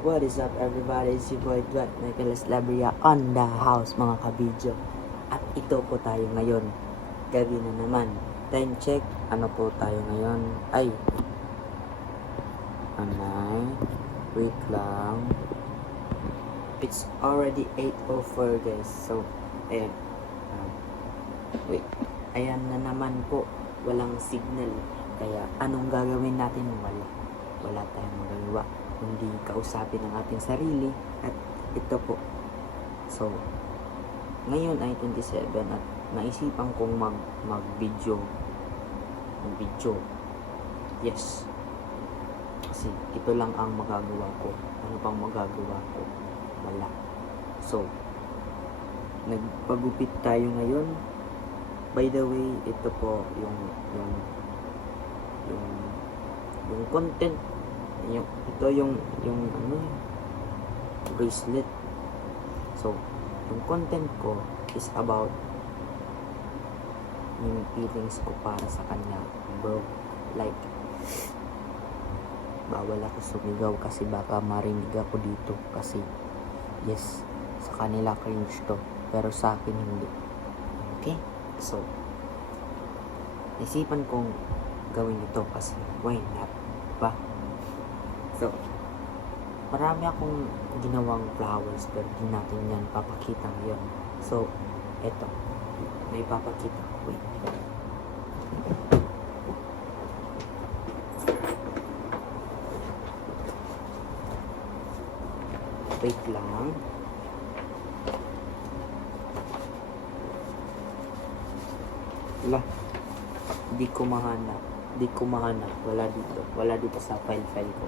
What is up everybody? It's your boy Dwight Michaelis Labria on the house mga kabidyo. At ito po tayo ngayon. Gabi na naman. Time check. Ano po tayo ngayon? Ay. Wait lang. It's already 8:04 guys. So, ayan. Wait. Ayan na naman po. Walang signal. Kaya anong gagawin natin? Wala tayong magagawa. Hindi kausapin ang ating sarili. At ito po. So, ngayon ay 27 at naisipan kong mag-video. Yes. Kasi ito lang ang magagawa ko. Ano pang magagawa ko? Wala. So, nagpagupit tayo ngayon. By the way, ito po yung content. Ito yung bracelet. So, yung content ko is about yung feelings ko para sa kanya, bro. Like, bawal ako sumigaw kasi baka marinig ako dito. Kasi, yes, sa kanila cringe to. Pero sa akin hindi. Okay? So, isipan kong gawin ito kasi why not? Ba? So, marami akong ginawang flowers pero di natin yan papakita ngayon. So, eto. May papakita ko. Wait. Wait lang. Wala. Di ko mahanap. Wala dito sa file ko.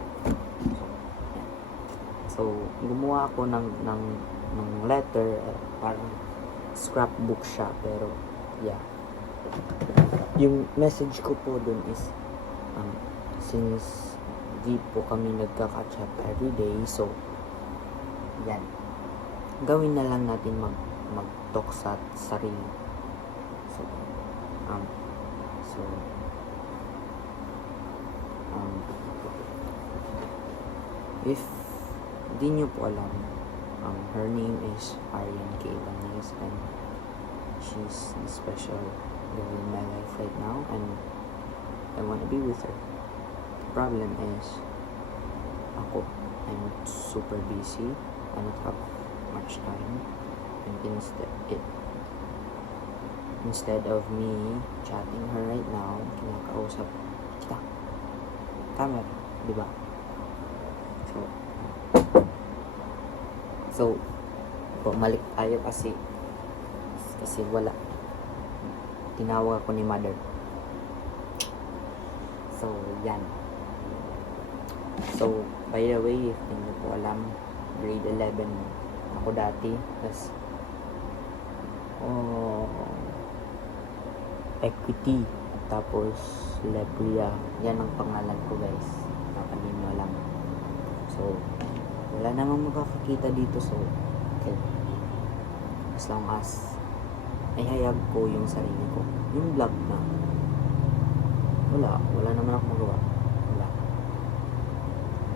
So, gumawa ako ng letter, parang scrapbook siya, pero yeah. Yung message ko po dun is since di po kami nagka-catch up everyday, so yan. Gawin na lang natin mag-talk sa sarili. If di nyo po alam, her name is Arian K. Banis and she's a special girl in my life right now and I want to be with her. The problem is I'm super busy. I don't have much time, and instead of me chatting her right now, kinakausap kita camera, di ba? So bumalik tayo kasi wala. Tinawag ako ni mother. So yan. So by the way, if hindi po alam, grade 11 ako dati. Tapos equity, tapos Lebria, yan ang pangalan ko guys, nakanin nyo lang. So wala namang makakakita dito, so okay, as long as ay hayag ko yung sarili ko, yung vlog na wala naman ako magawa, wala.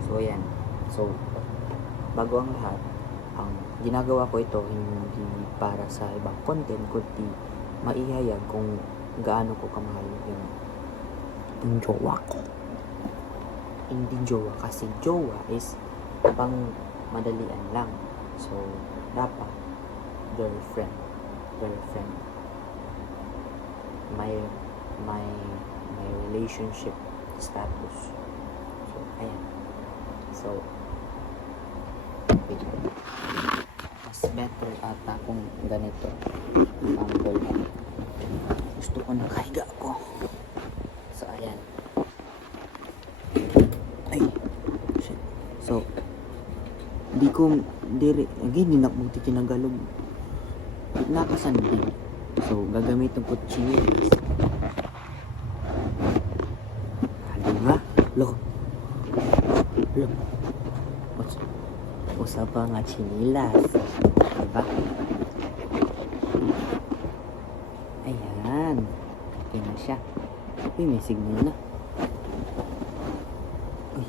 So ayan, so bago ang lahat, ang ginagawa ko ito hindi para sa ibang content, kundi maihayag kung gaano ko kamahal yung jowa ko. Hindi jowa, kasi jowa is pang madalian lang. So dapat girlfriend. My relationship status. So ayan. So wait. Mas better ata kung ganito ang angle. Gusto ko nakahiga ko. So ayan. Ay shit. So hindi na buti tinagalog. Nakasandin. So gagamitin ko chinelas. Diba? Lo. Usa pa nga chinelas. Diba? Ayan. Okay na siya. Uy, may signal na. Uy.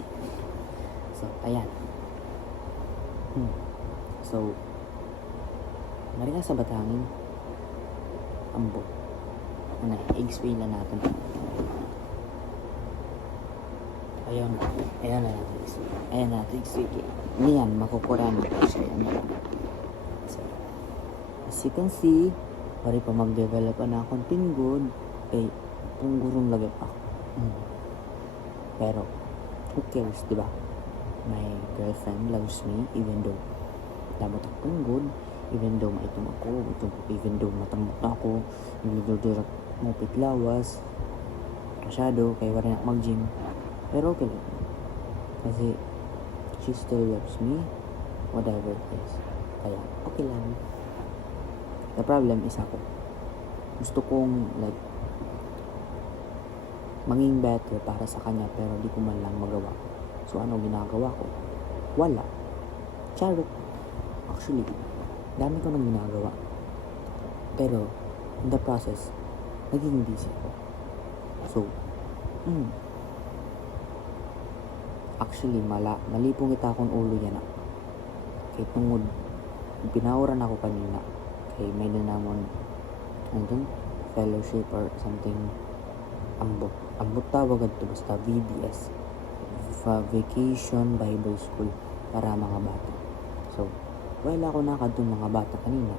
So, ayan. So, marina sa Batangin, ambot. Ano, i-explain na natin. Ayan na natin explain. Yan, makukuran ko siya. So, as you can see, pari pa mag-develop na akong tinggod, eh, punggurong lagay pa ako. Pero, who cares, diba? My girlfriend loves me, even though damot akong good, even though maitom ako, even though matamot na ako, nagdudurap mo pitlawas, masyado, kaya wala na mag-gym. Pero okay lang. Kasi, she still loves me, whatever it is. Kaya, okay lang. The problem is ako. Gusto kong, like, maging better para sa kanya, pero di ko man lang magawa. So, ano ginagawa ko? Wala. Charot. Actually, dami ko nang ginagawa. Pero, in the process, naging busy ko. So, actually, malipong kita akong ulo yan. Kaya tungod, pinauran ako kanina. Kaya may nanamon, fellowship or something, ambot tawag ito, basta VBS, Vacation Bible School, para mga bata. So, while ako nakadun mga bata kanina,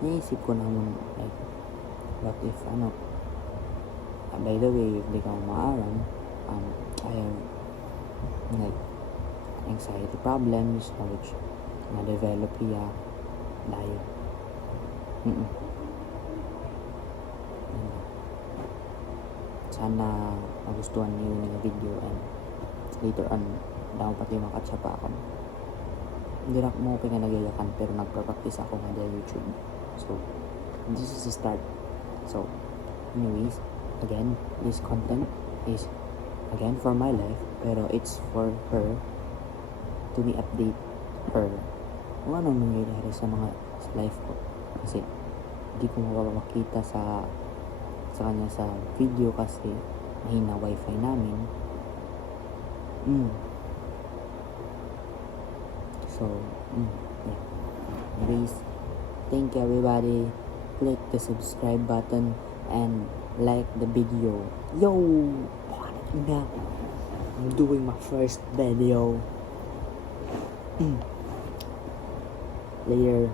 naisip ko naman, like, what if, by the way, if di ka umaaram, I have, like, anxiety problems, which, na-develop hiya, dahil, sana magustuhan niyo yung video, and later on daw pati makatsapa ako. Hindi na mo pinanagayakan, pero nagpa-practice ako nga sa YouTube. So, this is the start. So, anyways, again, this content is again for my life, pero it's for her, to be update her kung anong nangyayari sa mga life ko. Kasi hindi ko makakita sa kanya sa video kasi mahina wifi namin. So, yeah. Anyways, thank you everybody. Click the subscribe button and like the video. Yo! I'm doing my first video. Later.